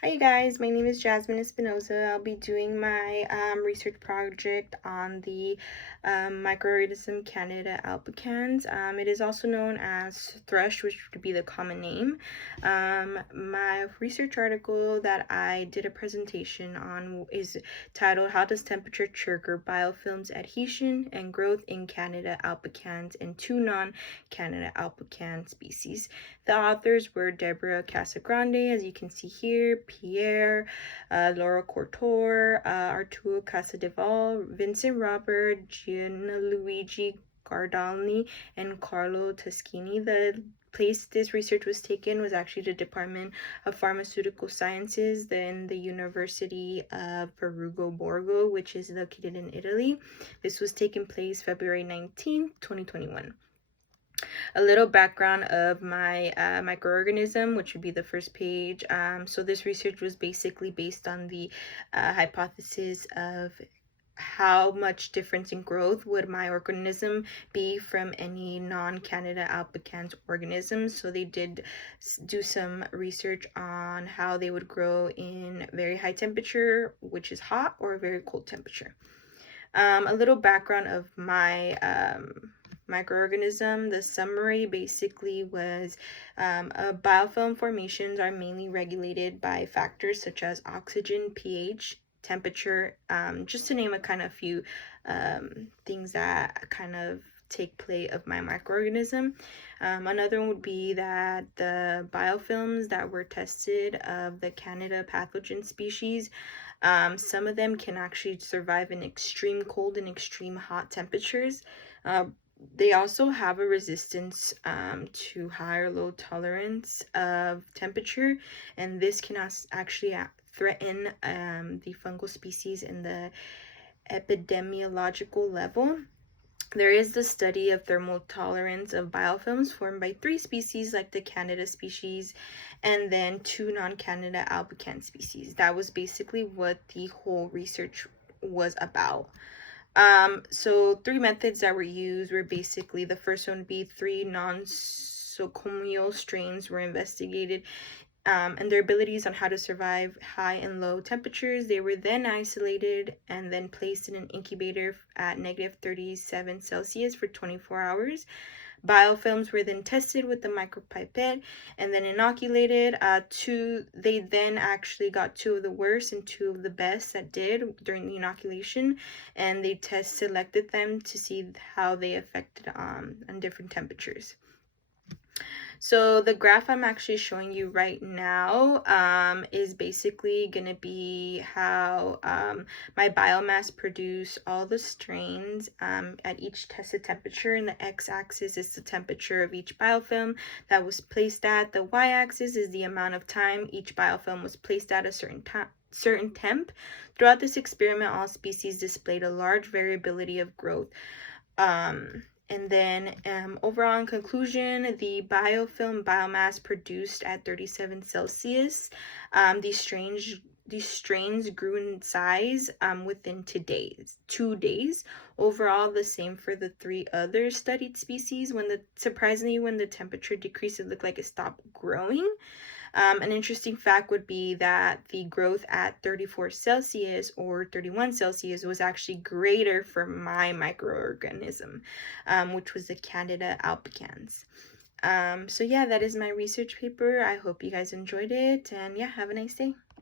Hi guys, my name is Jasmine Espinoza. I'll be doing my research project on the microorganism Candida albicans. It is also known as thrush, which would be the common name. My research article that I did a presentation on is titled "How Does Temperature Trigger Biofilms Adhesion and Growth in Candida albicans and Two Non-Candida albican Species." The authors were Deborah Casagrande, as you can see here, Pierre, Laura Cortor, Arturo Casadeval, Vincent Robert, Gianluigi Gardalni, and Carlo Taschini. The place this research was taken was actually the Department of Pharmaceutical Sciences in the University of Perugia Borgo, which is located in Italy. This was taking place February 19th, 2021. A little background of my microorganism, which would be the first page. So this research was basically based on the hypothesis of how much difference in growth would my organism be from any non-Candida albicans organisms. So they did do some research on how they would grow in very high temperature, which is hot, or very cold temperature. A little background of my microorganism. The summary basically was biofilm formations are mainly regulated by factors such as oxygen, pH, temperature, just to name a kind of few things that kind of take play of my microorganism. Another one would be that the biofilms that were tested of the Candida pathogen species, some of them can actually survive in extreme cold and extreme hot temperatures. They also have a resistance to high or low tolerance of temperature, and this can actually threaten the fungal species in the epidemiological level. There is the study of thermal tolerance of biofilms formed by 3 species like the Candida species and then 2 non-Candida albican species. That was basically what the whole research was about. So 3 methods that were used were basically, the first one would be 3 nosocomial strains were investigated and their abilities on how to survive high and low temperatures. They were then isolated and then placed in an incubator at -37 Celsius for 24 hours. Biofilms were then tested with the micropipette and then inoculated. They then actually got 2 of the worst and 2 of the best that did during the inoculation, and they selected them to see how they affected on different temperatures. So the graph I'm actually showing you right now is basically going to be how my biomass produced all the strains at each tested temperature. And the x-axis is the temperature of each biofilm that was placed at. The y-axis is the amount of time each biofilm was placed at a certain temp. Throughout this experiment, all species displayed a large variability of growth. And then overall, in conclusion, the biofilm biomass produced at 37 Celsius, these strains grew in size within 2 days. Overall, the same for the 3 other studied species. Surprisingly, when the temperature decreased, it looked like it stopped growing. An interesting fact would be that the growth at 34 Celsius or 31 Celsius was actually greater for my microorganism, which was the Candida albicans. So yeah, that is my research paper. I hope you guys enjoyed it, and yeah, have a nice day.